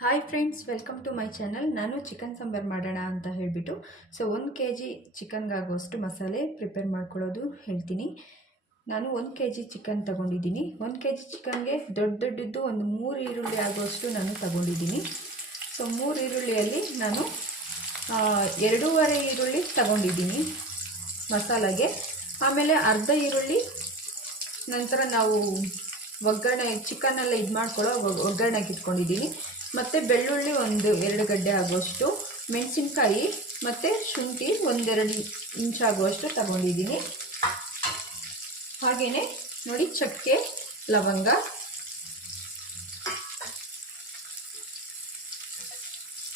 Hi friends, welcome to my channel. ನಾನು chicken sambar ಮಾಡೋಣ ಅಂತ ಹೇಳಿಬಿಟ್ಟು 1 kg ಚಿಕನ್ಗಾಗುವಷ್ಟು ಮಸಾಲೆ ಪ್ರಿಪೇರ್ ಮಾಡ್ಕೊಳ್ಳೋದು ಹೇಳ್ತೀನಿ. ನಾನು 1 kg ಚಿಕನ್ ತೊಗೊಂಡಿದ್ದೀನಿ. 1 kg ಚಿಕನ್ಗೆ ದೊಡ್ಡದ್ದು ಒಂದು 3 ಈರುಳ್ಳಿ ಆಗುವಷ್ಟು ನಾನು ತೊಗೊಂಡಿದ್ದೀನಿ. 3 ಈರುಳ್ಳಿಯಲ್ಲಿ ನಾನು 2.5 ಈರುಳ್ಳಿ ತೊಗೊಂಡಿದ್ದೀನಿ ಮಸಾಲೆಗೆ. ಆಮೇಲೆ ಅರ್ಧ ಈರುಳ್ಳಿ ನಂತರ ನಾವು ಒಗ್ಗರಣೆ ಚಿಕನ್ನೆಲ್ಲ ಇದು ಮಾಡ್ಕೊಳ್ಳೋ ಒಗ್ಗರಣೆಗೆ ಇಟ್ಕೊಂಡಿದ್ದೀನಿ. ಮತ್ತು ಬೆಳ್ಳುಳ್ಳಿ ಒಂದು 2 ಗಡ್ಡೆ ಆಗುವಷ್ಟು, ಮೆಣಸಿನ್ಕಾಯಿ ಮತ್ತು ಶುಂಠಿ 1-2 ಇಂಚ್ ಆಗುವಷ್ಟು ತಗೊಂಡಿದ್ದೀನಿ. ಹಾಗೆಯೇ ನೋಡಿ, ಚಕ್ಕೆ, ಲವಂಗ,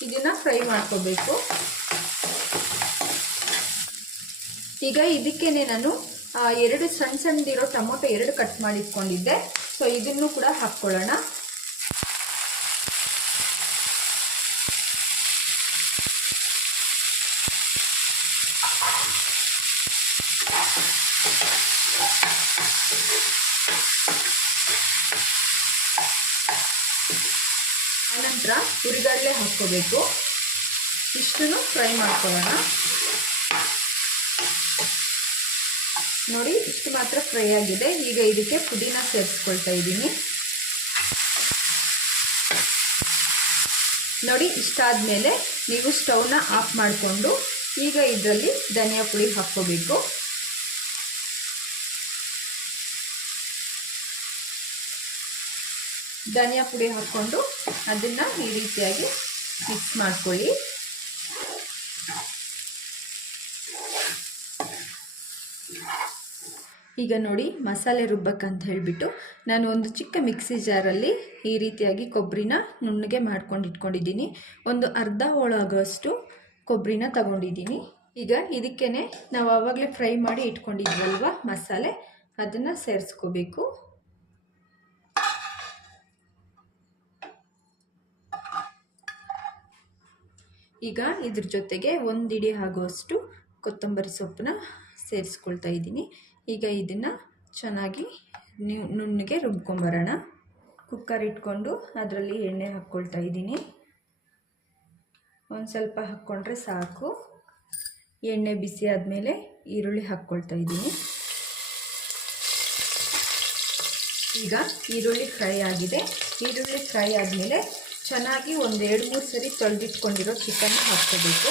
ಇದನ್ನು ಫ್ರೈ ಮಾಡ್ಕೋಬೇಕು. ಈಗ ಇದಕ್ಕೇನೆ ನಾನು 2 ಸಣ್ಣದಿರೋ ಟೊಮೊಟೊ 2 ಕಟ್ ಮಾಡಿ ಇಟ್ಕೊಂಡಿದ್ದೆ. ಇದನ್ನು ಕೂಡ ಹಾಕ್ಕೊಳ್ಳೋಣ. ಆನಂತರ ಹುರಿಗಡಲೆ ಹಾಕ್ಕೋಬೇಕು. ಇಷ್ಟನ್ನು ಫ್ರೈ ಮಾಡ್ಕೊಳ್ಳೋಣ. ನೋಡಿ, ಇಷ್ಟು ಮಾತ್ರ ಫ್ರೈ ಆಗಿದೆ. ಈಗ ಇದಕ್ಕೆ ಪುದೀನ ಸೇರಿಸ್ಕೊಳ್ತಾ ಇದ್ದೀನಿ. ನೋಡಿ, ಇಷ್ಟಾದಮೇಲೆ ನೀವು ಸ್ಟವ್ನ ಆಫ್ ಮಾಡಿಕೊಂಡು ಈಗ ಇದರಲ್ಲಿ ಧನಿಯಾ ಪುಡಿ ಹಾಕ್ಕೋಬೇಕು. ಧನಿಯಾ ಪುಡಿ ಹಾಕ್ಕೊಂಡು ಅದನ್ನು ಈ ರೀತಿಯಾಗಿ ಮಿಕ್ಸ್ ಮಾಡ್ಕೊಳ್ಳಿ. ಈಗ ನೋಡಿ, ಮಸಾಲೆ ರುಬ್ಬಕ್ಕಂತ ಹೇಳಿಬಿಟ್ಟು ನಾನು ಒಂದು ಚಿಕ್ಕ ಮಿಕ್ಸಿ ಜಾರಲ್ಲಿ ಈ ರೀತಿಯಾಗಿ ಕೊಬ್ಬರಿನ ನುಣ್ಣಗೆ ಮಾಡ್ಕೊಂಡು ಇಟ್ಕೊಂಡಿದ್ದೀನಿ. ಒಂದು ಅರ್ಧ ಹೋಳಾಗೋಷ್ಟು ಕೊಬ್ಬರಿನ ತಗೊಂಡಿದ್ದೀನಿ. ಈಗ ಇದಕ್ಕೇ ನಾವು ಆವಾಗಲೇ ಫ್ರೈ ಮಾಡಿ ಇಟ್ಕೊಂಡಿದ್ವಲ್ವ ಮಸಾಲೆ, ಅದನ್ನು ಸೇರಿಸ್ಕೋಬೇಕು. ಈಗ ಇದ್ರ ಜೊತೆಗೆ 1 ಇಡಿ ಆಗುವಷ್ಟು ಕೊತ್ತಂಬರಿ ಸೊಪ್ಪನ್ನ ಸೇರಿಸ್ಕೊಳ್ತಾ ಇದ್ದೀನಿ. ಈಗ ಇದನ್ನು ಚೆನ್ನಾಗಿ ನುಣ್ಣಗೆ ರುಬ್ಕೊಂಬರೋಣ. ಕುಕ್ಕರ್ ಇಟ್ಕೊಂಡು ಅದರಲ್ಲಿ ಎಣ್ಣೆ ಹಾಕ್ಕೊಳ್ತಾ ಇದ್ದೀನಿ. ಒಂದು ಸ್ವಲ್ಪ ಹಾಕ್ಕೊಂಡ್ರೆ ಸಾಕು. ಎಣ್ಣೆ ಬಿಸಿ ಆದಮೇಲೆ ಈರುಳ್ಳಿ ಹಾಕ್ಕೊಳ್ತಾ ಇದ್ದೀನಿ. ಈಗ ಈರುಳ್ಳಿ ಫ್ರೈ ಆಗಿದೆ. ಈರುಳ್ಳಿ ಫ್ರೈ ಆದಮೇಲೆ ಚೆನ್ನಾಗಿ ಒಂದು 2-3 ಸರಿ ತೊಳೆದಿಟ್ಕೊಂಡಿರೋ ಚಿಕನ್ ಹಾಕ್ಕೋಬೇಕು.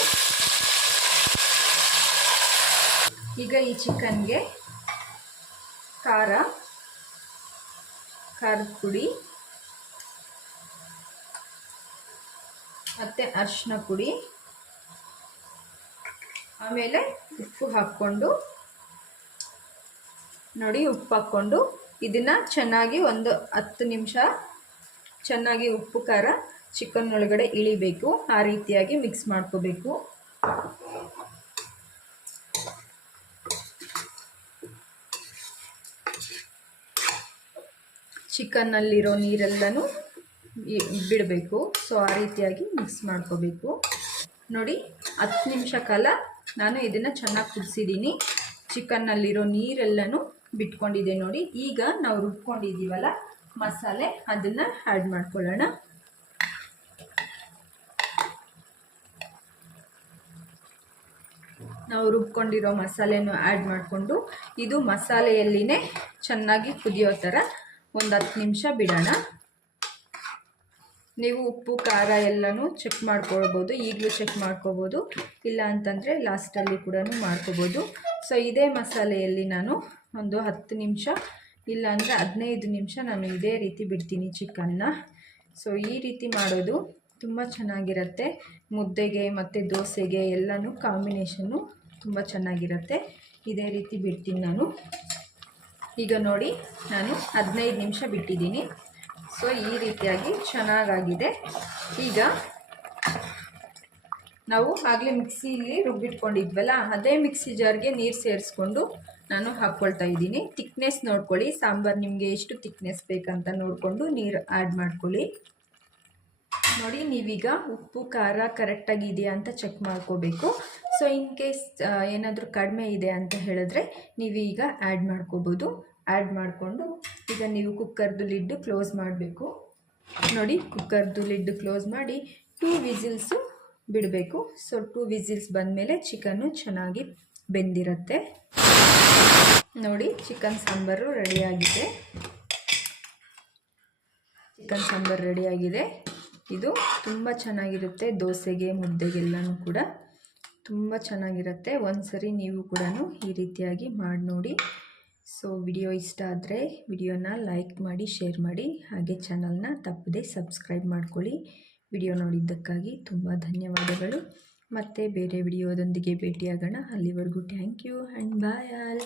ಈಗ ಈ ಚಿಕನ್ಗೆ ಖಾರದ ಪುಡಿ ಮತ್ತು ಅರಿಶಿನ ಪುಡಿ, ಆಮೇಲೆ ಉಪ್ಪು ಹಾಕ್ಕೊಂಡು ನೋಡಿ, ಉಪ್ಪು ಹಾಕ್ಕೊಂಡು ಇದನ್ನು ಚೆನ್ನಾಗಿ ಒಂದು 10 ನಿಮಿಷ ಚೆನ್ನಾಗಿ ಉಪ್ಪು ಖಾರ ಚಿಕನ್ ಒಳಗಡೆ ಇಳಿಬೇಕು. ಆ ರೀತಿಯಾಗಿ ಮಿಕ್ಸ್ ಮಾಡ್ಕೋಬೇಕು. ಚಿಕನ್ನಲ್ಲಿರೋ ನೀರೆಲ್ಲನೂ ಬಿಡಬೇಕು. ಆ ರೀತಿಯಾಗಿ ಮಿಕ್ಸ್ ಮಾಡ್ಕೋಬೇಕು. ನೋಡಿ, 10 ನಿಮಿಷ ಕಾಲ ನಾನು ಇದನ್ನು ಚೆನ್ನಾಗಿ ಕುದಿಸಿದ್ದೀನಿ. ಚಿಕನ್ನಲ್ಲಿರೋ ನೀರೆಲ್ಲನೂ ಬಿಟ್ಕೊಂಡಿದೆ ನೋಡಿ. ಈಗ ನಾವು ರುಬ್ಕೊಂಡಿದ್ದೀವಲ್ಲ ಮಸಾಲೆ, ಅದನ್ನು ಆ್ಯಡ್ ಮಾಡ್ಕೊಳ್ಳೋಣ. ನಾವು ರುಬ್ಕೊಂಡಿರೋ ಮಸಾಲೆನೂ ಆ್ಯಡ್ ಮಾಡಿಕೊಂಡು ಇದು ಮಸಾಲೆಯಲ್ಲಿನೇ ಚೆನ್ನಾಗಿ ಕುದಿಯೋ ಥರ ಒಂದು 10 ನಿಮಿಷ ಬಿಡೋಣ. ನೀವು ಉಪ್ಪು ಖಾರ ಎಲ್ಲನೂ ಚೆಕ್ ಮಾಡ್ಕೊಳ್ಬೋದು. ಈಗಲೂ ಚೆಕ್ ಮಾಡ್ಕೋಬೋದು, ಇಲ್ಲ ಅಂತಂದರೆ ಲಾಸ್ಟಲ್ಲಿ ಕೂಡ ಮಾಡ್ಕೋಬೋದು. ಇದೇ ಮಸಾಲೆಯಲ್ಲಿ ನಾನು ಒಂದು 10 ನಿಮಿಷ ಇಲ್ಲ ಅಂದರೆ 15 ನಿಮಿಷ ನಾನು ಇದೇ ರೀತಿ ಬಿಡ್ತೀನಿ ಚಿಕನ್ನ. ಈ ರೀತಿ ಮಾಡೋದು ತುಂಬ ಚೆನ್ನಾಗಿರುತ್ತೆ. ಮುದ್ದೆಗೆ ಮತ್ತು ದೋಸೆಗೆ ಎಲ್ಲನೂ ಕಾಂಬಿನೇಷನ್ನು ತುಂಬ ಚೆನ್ನಾಗಿರುತ್ತೆ. ಇದೇ ರೀತಿ ಬಿಡ್ತೀನಿ ನಾನು. ಈಗ ನೋಡಿ, ನಾನು 15 ನಿಮಿಷ ಬಿಟ್ಟಿದ್ದೀನಿ. ಈ ರೀತಿಯಾಗಿ ಚೆನ್ನಾಗಾಗಿದೆ. ಈಗ ನಾವು ಆಗಲೇ ಮಿಕ್ಸಿಲಿ ರುಬ್ಬಿಟ್ಕೊಂಡಿದ್ವಲ್ಲ, ಅದೇ ಮಿಕ್ಸಿ ಜಾರ್ಗೆ ನೀರು ಸೇರಿಸ್ಕೊಂಡು ನಾನು ಹಾಕ್ಕೊಳ್ತಾ ಇದ್ದೀನಿ. ತಿಕ್ನೆಸ್ ನೋಡ್ಕೊಳ್ಳಿ. ಸಾಂಬಾರು ನಿಮಗೆ ಎಷ್ಟು ತಿಕ್ನೆಸ್ ಬೇಕಂತ ನೋಡಿಕೊಂಡು ನೀರು ಆ್ಯಡ್ ಮಾಡ್ಕೊಳ್ಳಿ. ನೋಡಿ, ನೀವೀಗ ಉಪ್ಪು ಖಾರ ಕರೆಕ್ಟಾಗಿದೆಯಾ ಅಂತ ಚೆಕ್ ಮಾಡ್ಕೋಬೇಕು. ಇನ್ ಕೇಸ್ ಏನಾದರೂ ಕಡಿಮೆ ಇದೆ ಅಂತ ಹೇಳಿದ್ರೆ ನೀವೀಗ ಆ್ಯಡ್ ಮಾಡ್ಕೋಬೋದು. ಆ್ಯಡ್ ಮಾಡಿಕೊಂಡು ಈಗ ನೀವು ಕುಕ್ಕರ್ದು ಲಿಡ್ಡು ಕ್ಲೋಸ್ ಮಾಡಬೇಕು. ನೋಡಿ ಕುಕ್ಕರ್ದು ಲಿಡ್ ಕ್ಲೋಸ್ ಮಾಡಿ 2 ವಿಸಿಲ್ಸು ಬಿಡಬೇಕು. ಸೊ 2 ವಿಸಿಲ್ಸ್ ಬಂದಮೇಲೆ ಚಿಕನ್ನು ಚೆನ್ನಾಗಿ ಬೆಂದಿರುತ್ತೆ. ನೋಡಿ ಚಿಕನ್ ಸಾಂಬಾರು ರೆಡಿಯಾಗಿದೆ. ಚಿಕನ್ ಸಾಂಬಾರು ರೆಡಿಯಾಗಿದೆ. ಇದು ತುಂಬ ಚೆನ್ನಾಗಿರುತ್ತೆ, ದೋಸೆಗೆ ಮುದ್ದೆಗೆಲ್ಲನೂ ಕೂಡ ತುಂಬ ಚೆನ್ನಾಗಿರುತ್ತೆ. ಒಂದ್ಸರಿ ನೀವು ಕೂಡ ಈ ರೀತಿಯಾಗಿ ಮಾಡಿ ನೋಡಿ. ಸೊ ವಿಡಿಯೋ ಇಷ್ಟ ಆದರೆ ವಿಡಿಯೋನ ಲೈಕ್ ಮಾಡಿ, ಶೇರ್ ಮಾಡಿ, ಹಾಗೆ ಚಾನಲ್ನ ತಪ್ಪದೆ ಸಬ್ಸ್ಕ್ರೈಬ್ ಮಾಡ್ಕೊಳ್ಳಿ. ವಿಡಿಯೋ ನೋಡಿದ್ದಕ್ಕಾಗಿ ತುಂಬ ಧನ್ಯವಾದಗಳು. ಮತ್ತೆ ಬೇರೆ ವಿಡಿಯೋದೊಂದಿಗೆ ಭೇಟಿಯಾಗೋಣ. ಅಲ್ಲಿವರೆಗೂ thank you and bye all.